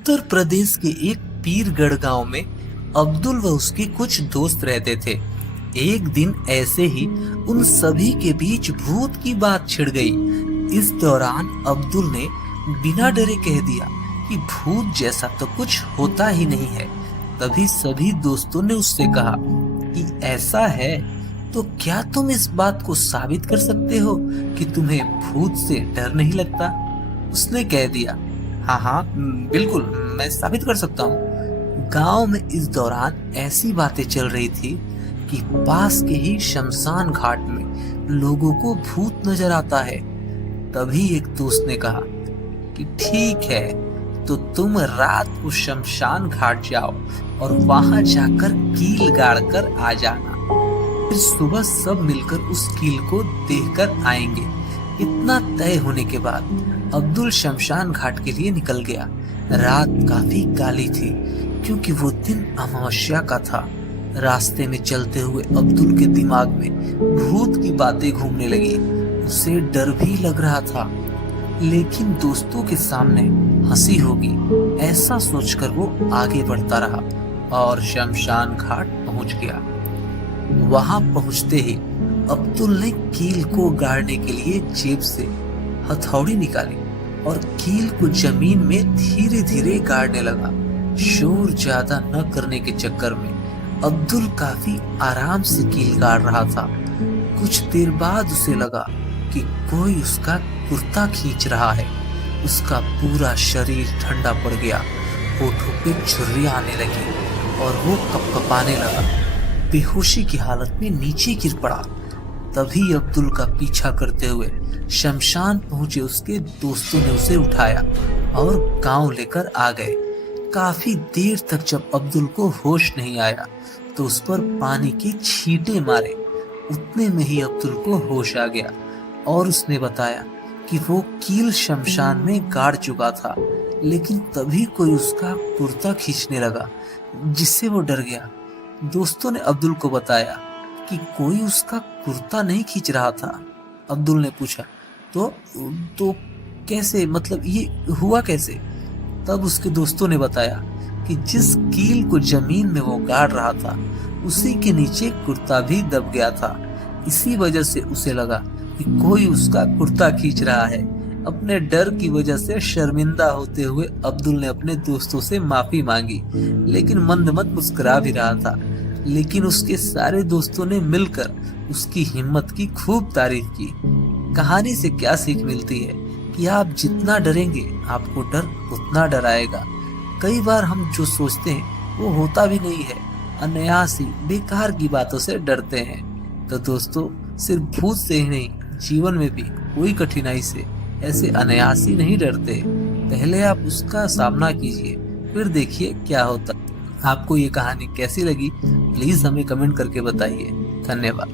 उत्तर प्रदेश के एक पीरगढ़ गांव में अब्दुल व उसके कुछ दोस्त रहते थे। एक दिन ऐसे ही उन सभी के बीच भूत की बात छिड़ गई। इस दौरान अब्दुल ने बिना डरे कह दिया कि भूत जैसा तो कुछ होता ही नहीं है। तभी सभी दोस्तों ने उससे कहा कि ऐसा है तो क्या तुम इस बात को साबित कर सकते हो कि तुम्हें भूत से डर नहीं लगता? उसने कह दिया, हाँ हाँ बिल्कुल, मैं साबित कर सकता हूँ। गांव में इस दौरान ऐसी बातें चल रही थी कि पास के ही शमशान घाट में लोगों को भूत नजर आता है। तभी एक दोस्त ने कहा कि ठीक है, तो तुम रात को शमशान घाट जाओ और वहां जाकर कील गाड़ कर आ जाना। फिर सुबह सब मिलकर उस कील को देखकर आएंगे। इतना तय होने के बाद अब्दुल शमशान घाट के लिए निकल गया। रात काफी काली थी क्योंकि वो दिन अमावस्या का था। रास्ते में चलते हुए अब्दुल के दिमाग में भूत की बातें घूमने लगी। उसे डर भी लग रहा था, लेकिन दोस्तों के सामने हंसी होगी ऐसा सोचकर वो आगे बढ़ता रहा और शमशान घाट पहुंच गया। वहां पहुंचते ही अब्दुल ने कील को गाड़ने के लिए जेब से हथौड़ी निकाली और कील को जमीन में धीरे धीरे गाड़ने लगा। शोर ज्यादा न करने के चक्कर में अब्दुल काफी आराम से कील गाड़ रहा था। कुछ देर बाद उसे लगा कि कोई उसका कुर्ता खींच रहा है। उसका पूरा शरीर ठंडा पड़ गया, होठों पे झुर्रियां आने लगी और वो कपकपाने लगा। बेहोशी की हालत में नीचे गिर पड़ा। तभी अब्दुल का पीछा करते हुए शमशान पहुंचे उसके दोस्तों ने उसे उठाया और गांव लेकर आ गए। काफी देर तक जब अब्दुल को होश नहीं आया तो उस पर पानी की छींटे मारे। उतने में ही अब्दुल को होश आ गया और उसने बताया कि वो कील शमशान में गाड़ चुका था, लेकिन तभी कोई उसका कुर्ता खींचने लगा जिससे वो डर गया। दोस्तों ने अब्दुल को बताया कि कोई उसका कुर्ता नहीं खींच रहा था। अब्दुल ने पूछा, तो कैसे, मतलब ये हुआ कैसे? तब उसके दोस्तों ने बताया कि जिस कील को जमीन में वो गाड़ रहा था उसी के नीचे कुर्ता भी दब गया था। इसी वजह से उसे लगा कि कोई उसका कुर्ता खींच रहा है। अपने डर की वजह से शर्मिंदा होते हुए अब्दुल ने अपने दोस्तों से माफी मांगी, लेकिन मंद मंद मुस्कुरा भी रहा था। लेकिन उसके सारे दोस्तों ने मिलकर उसकी हिम्मत की खूब तारीफ की। कहानी से क्या सीख मिलती है कि आप जितना डरेंगे आपको डर उतना डराएगा। कई बार हम जो सोचते हैं वो होता भी नहीं है, अनायासी बेकार की बातों से डरते हैं। तो दोस्तों, सिर्फ भूत से ही नहीं, जीवन में भी कोई कठिनाई से ऐसे अनायासी नहीं डरते। पहले आप उसका सामना कीजिए, फिर देखिए क्या होता। आपको ये कहानी कैसी लगी प्लीज हमें कमेंट करके बताइए। धन्यवाद।